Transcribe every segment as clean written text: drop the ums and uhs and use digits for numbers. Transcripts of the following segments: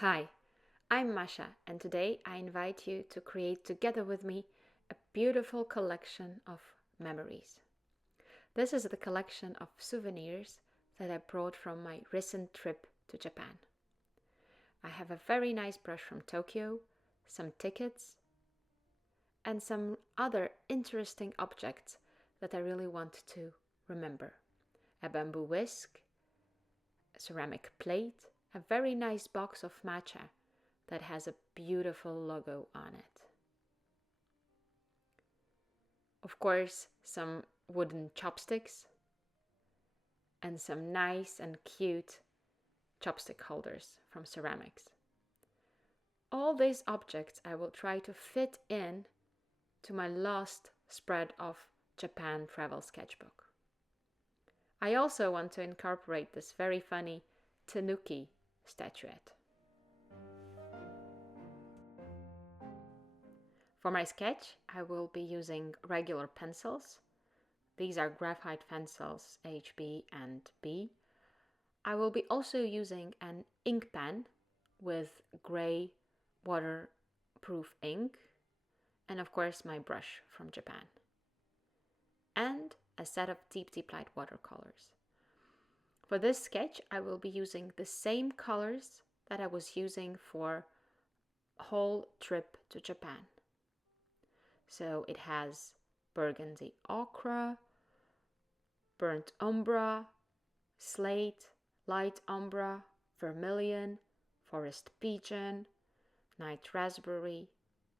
Hi, I'm Masha, and today I invite you to create together with me a beautiful collection of memories. This is the collection of souvenirs that I brought from my recent trip to Japan. I have a very nice brush from Tokyo, some tickets, and some other interesting objects that I really want to remember. A bamboo whisk, a ceramic plate, a very nice box of matcha that has a beautiful logo on it. Of course, some wooden chopsticks and some nice and cute chopstick holders from ceramics. All these objects I will try to fit in to my last spread of Japan travel sketchbook. I also want to incorporate this very funny tanuki statuette. For my sketch, I will be using regular pencils. These are graphite pencils HB and B. I will be also using an ink pen with gray waterproof ink, and of course my brush from Japan, and a set of DeepDeepLight watercolors. For this sketch, I will be using the same colors that I was using for whole trip to Japan. So it has burgundy ochre, burnt umber, slate, light umber, vermilion, forest pigeon, night raspberry,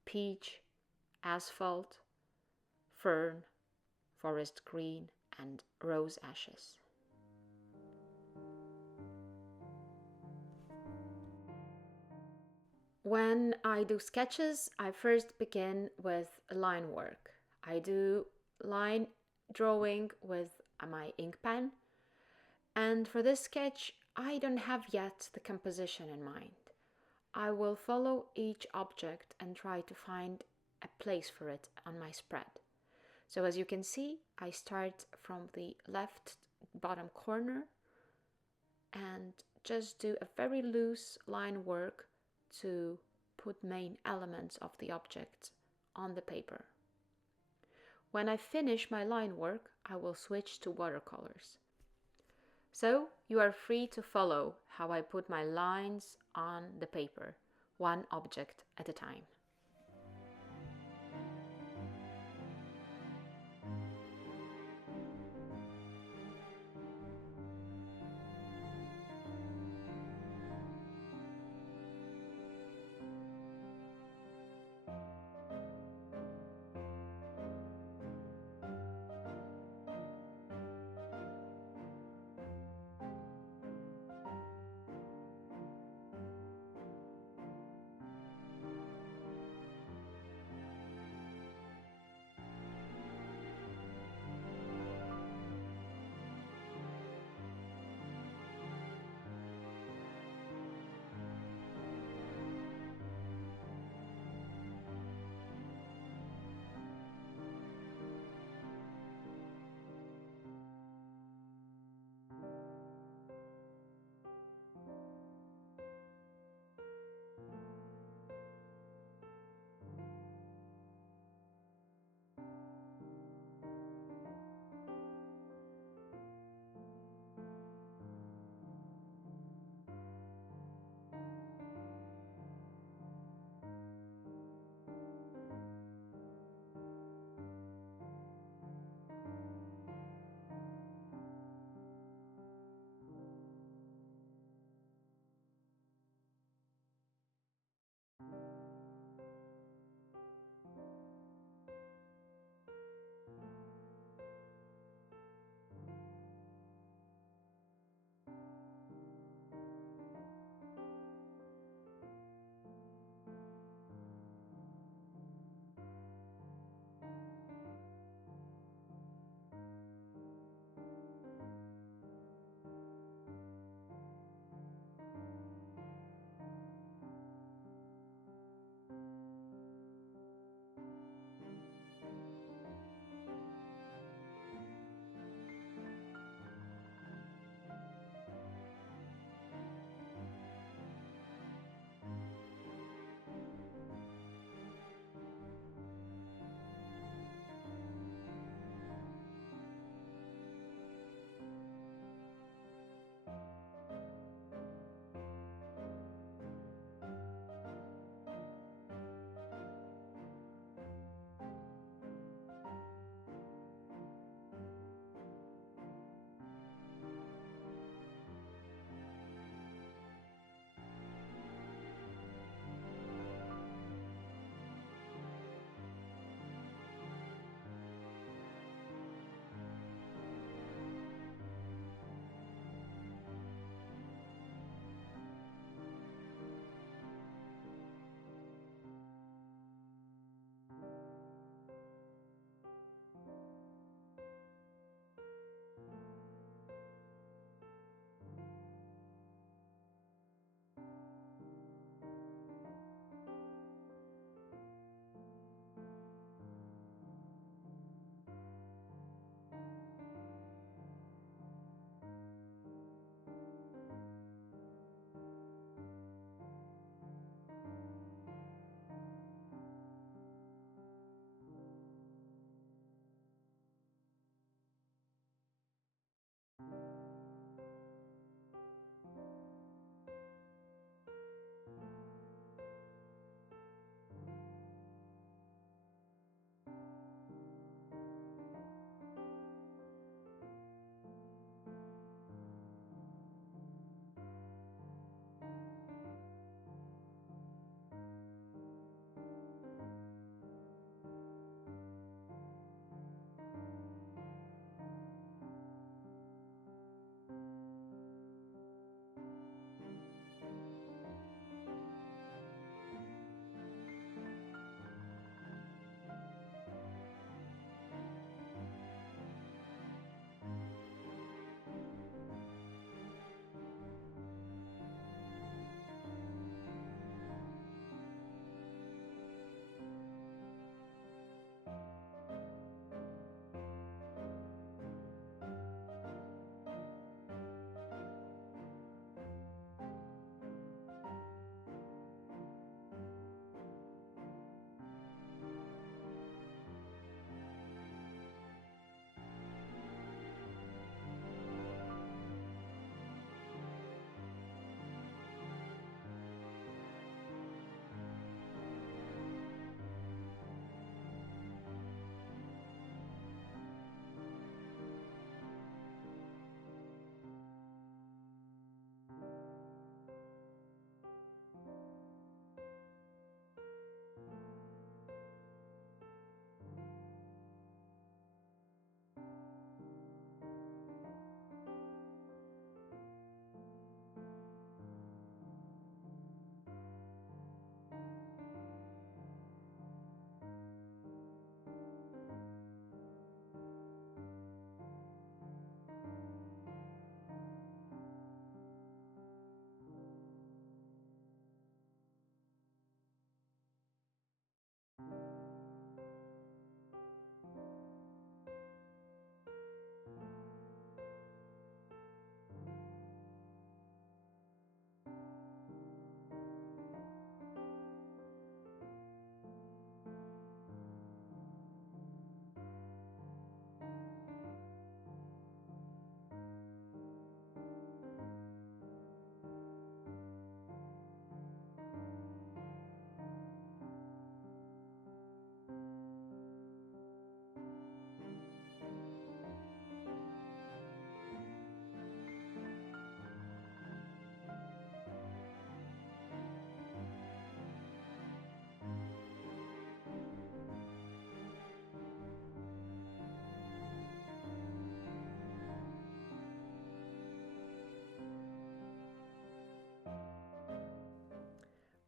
peach, asphalt, fern, forest green, and rose ashes. When I do sketches, I first begin with line work. I do line drawing with my ink pen, and for this sketch, I don't have yet the composition in mind. I will follow each object and try to find a place for it on my spread. So as you can see, I start from the left bottom corner and just do a very loose line work to put main elements of the object on the paper. When I finish my line work, I will switch to watercolors. So you are free to follow how I put my lines on the paper, one object at a time.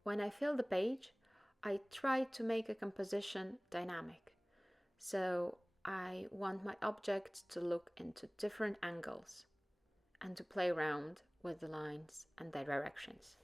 when I fill the page, I try to make a composition dynamic. So I want my objects to look into different angles and to play around with the lines and their directions.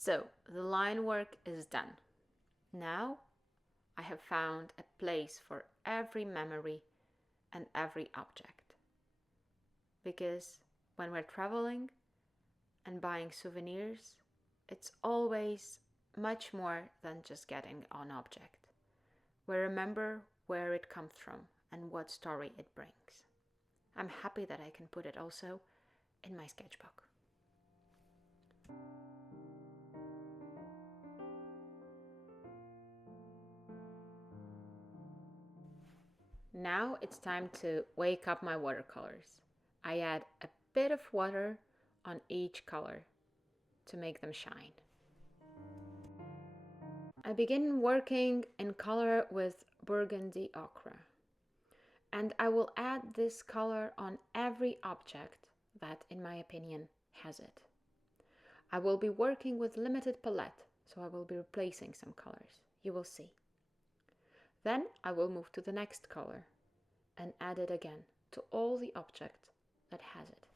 So the line work is done. Now I have found a place for every memory and every object. Because when we're traveling and buying souvenirs, it's always much more than just getting an object. We remember where it comes from and what story it brings. I'm happy that I can put it also in my sketchbook. Now it's time to wake up my watercolors. I add a bit of water on each color to make them shine. I begin working in color with burgundy ochre, and I will add this color on every object that, in my opinion, has it. I will be working with limited palette, so I will be replacing some colors. You will see. Then I will move to the next color and add it again to all the objects that has it.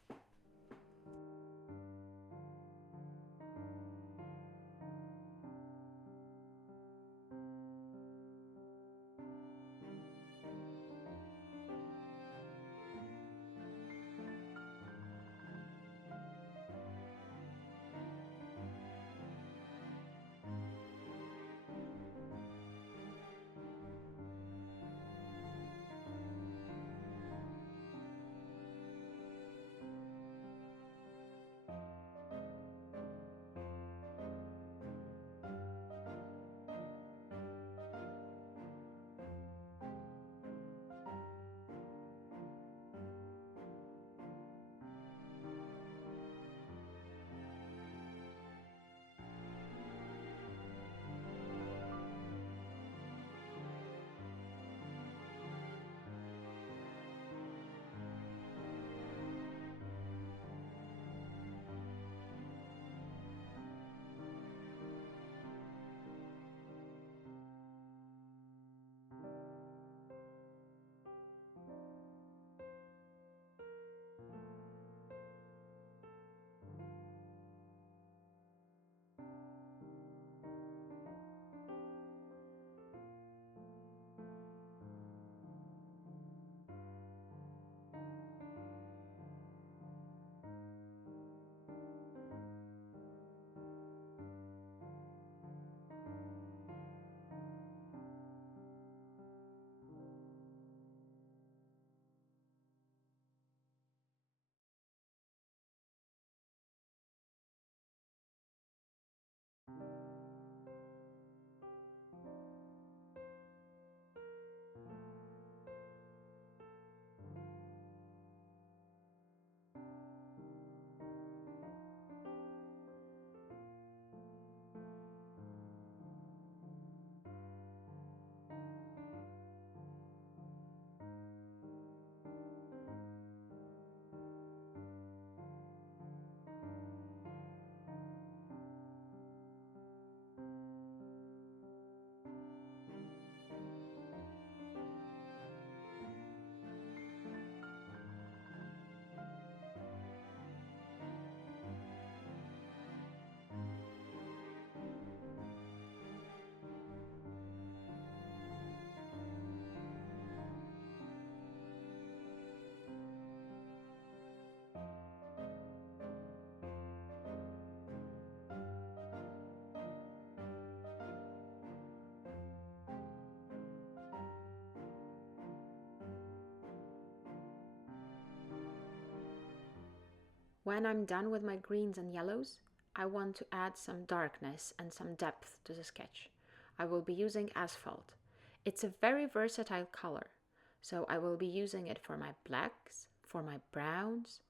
When I'm done with my greens and yellows, I want to add some darkness and some depth to the sketch. I will be using asphalt. It's a very versatile color, so I will be using it for my blacks, for my browns.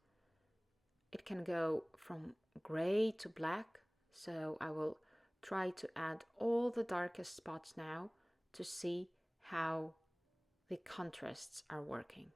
It can go from gray to black, so I will try to add all the darkest spots now to see how the contrasts are working.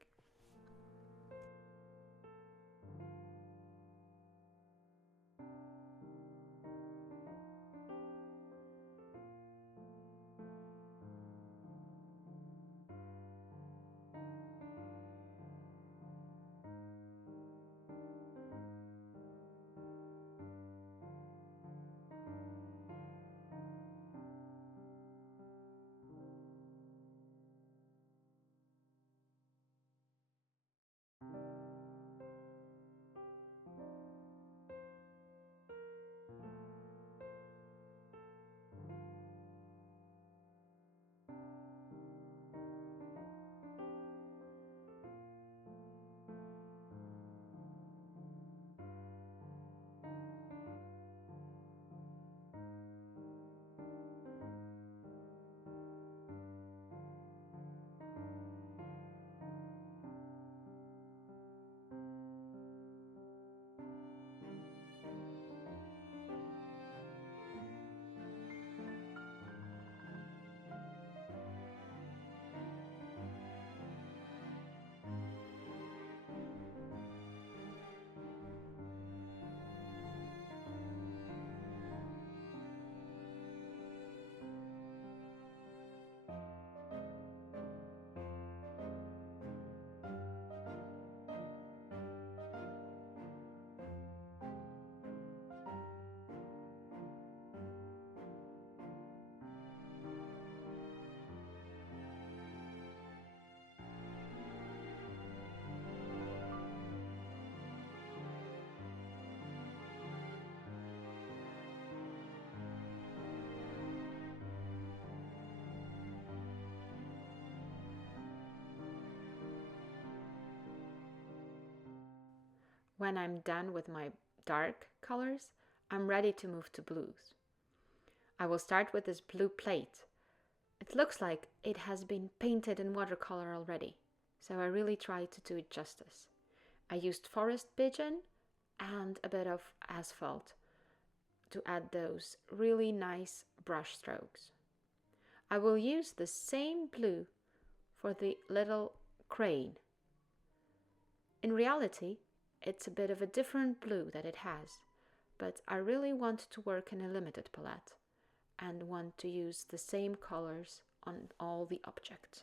When I'm done with my dark colors, I'm ready to move to blues. I will start with this blue plate. It looks like it has been painted in watercolor already, so I really tried to do it justice. I used forest pigeon and a bit of asphalt to add those really nice brush strokes. I will use the same blue for the little crane. In reality, it's a bit of a different blue that it has, but I really want to work in a limited palette and want to use the same colors on all the objects.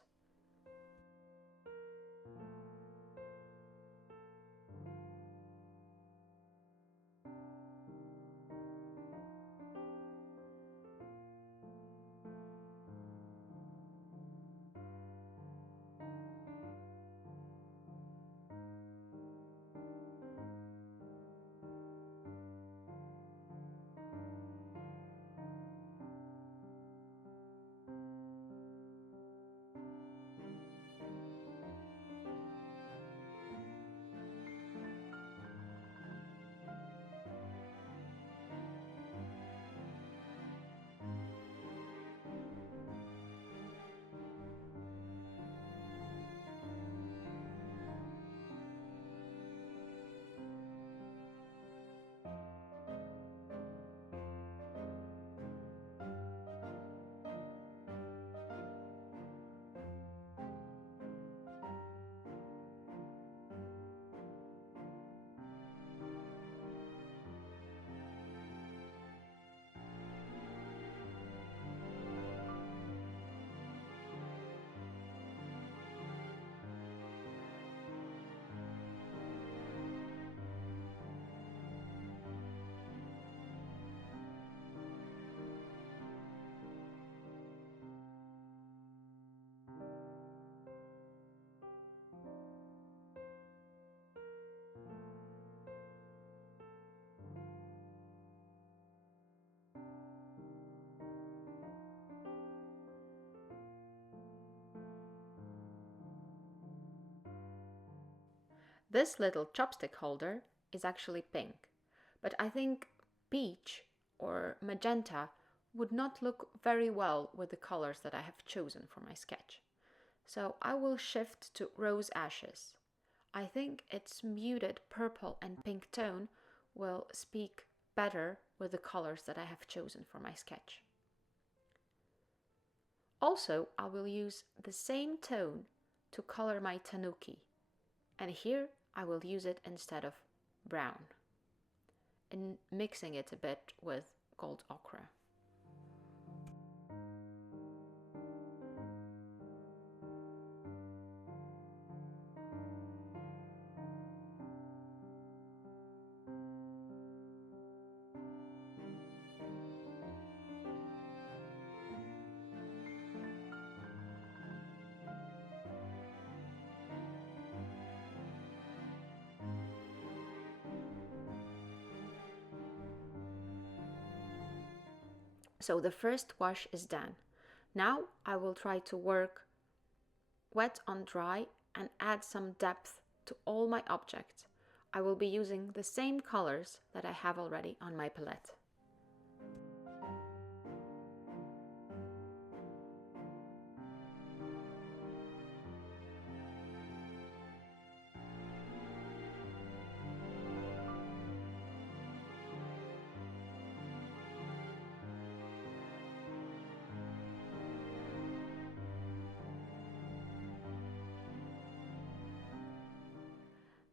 This little chopstick holder is actually pink, but I think peach or magenta would not look very well with the colors that I have chosen for my sketch. So I will shift to rose ashes. I think its muted purple and pink tone will speak better with the colors that I have chosen for my sketch. Also, I will use the same tone to color my tanuki, and here I will use it instead of brown, and mixing it a bit with gold ochre. So the first wash is done. Now I will try to work wet on dry and add some depth to all my objects. I will be using the same colors that I have already on my palette.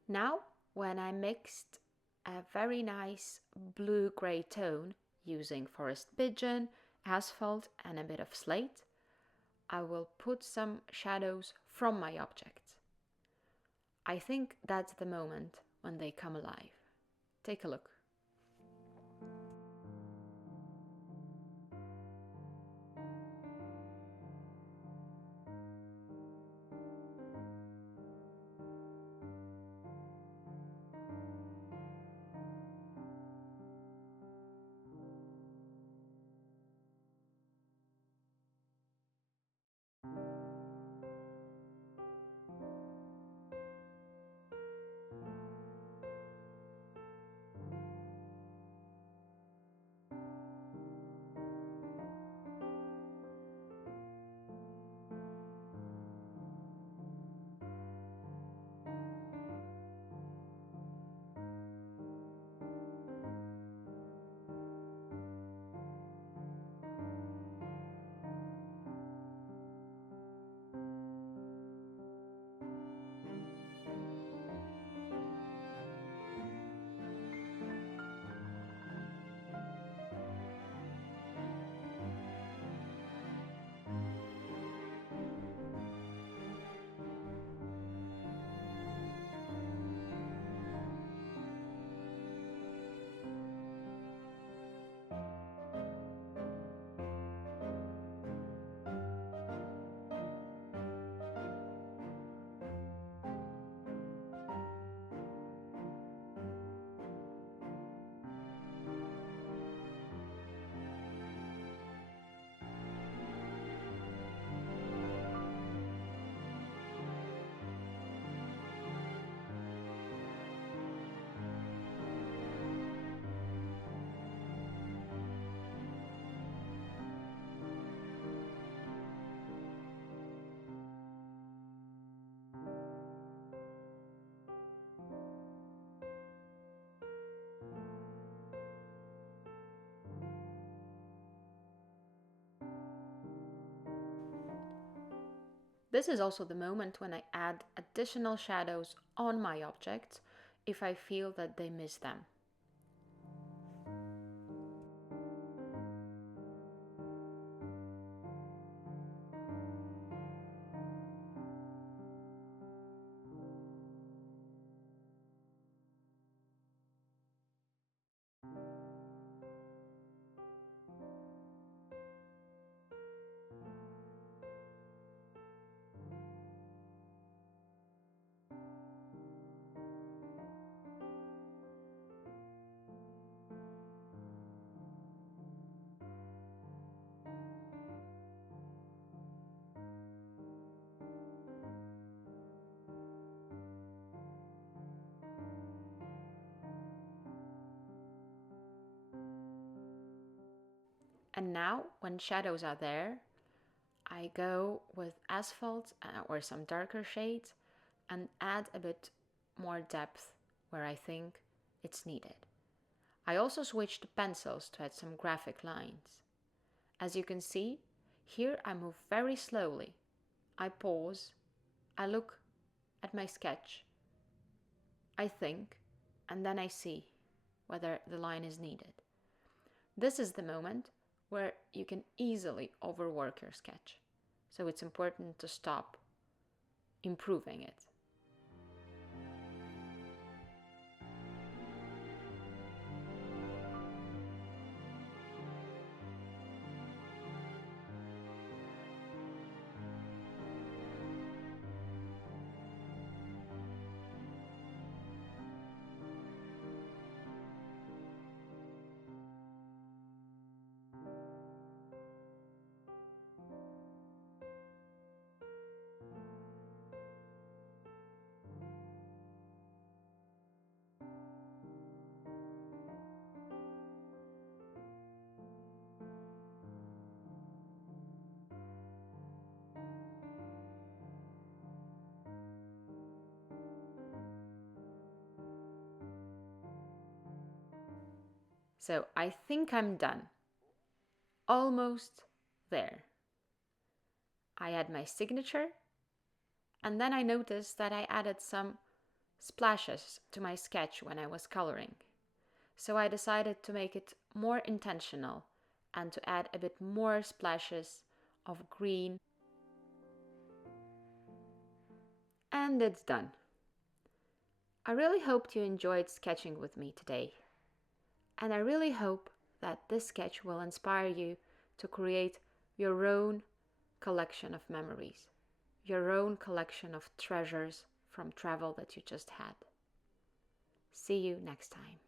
Now, when I mixed a very nice blue-gray tone using forest pigeon, asphalt and a bit of slate, I will put some shadows from my object. I think that's the moment when they come alive. Take a look. This is also the moment when I add additional shadows on my objects if I feel that they miss them. And now, when shadows are there, I go with asphalt or some darker shades and add a bit more depth where I think it's needed. I also switch to pencils to add some graphic lines. As you can see, here I move very slowly. I pause, I look at my sketch, I think, and then I see whether the line is needed. This is the moment where you can easily overwork your sketch, so it's important to stop improving it. So I think I'm done. Almost there. I add my signature, and then I noticed that I added some splashes to my sketch when I was coloring. So I decided to make it more intentional and to add a bit more splashes of green. And it's done. I really hoped you enjoyed sketching with me today. And I really hope that this sketch will inspire you to create your own collection of memories, your own collection of treasures from travel that you just had. See you next time.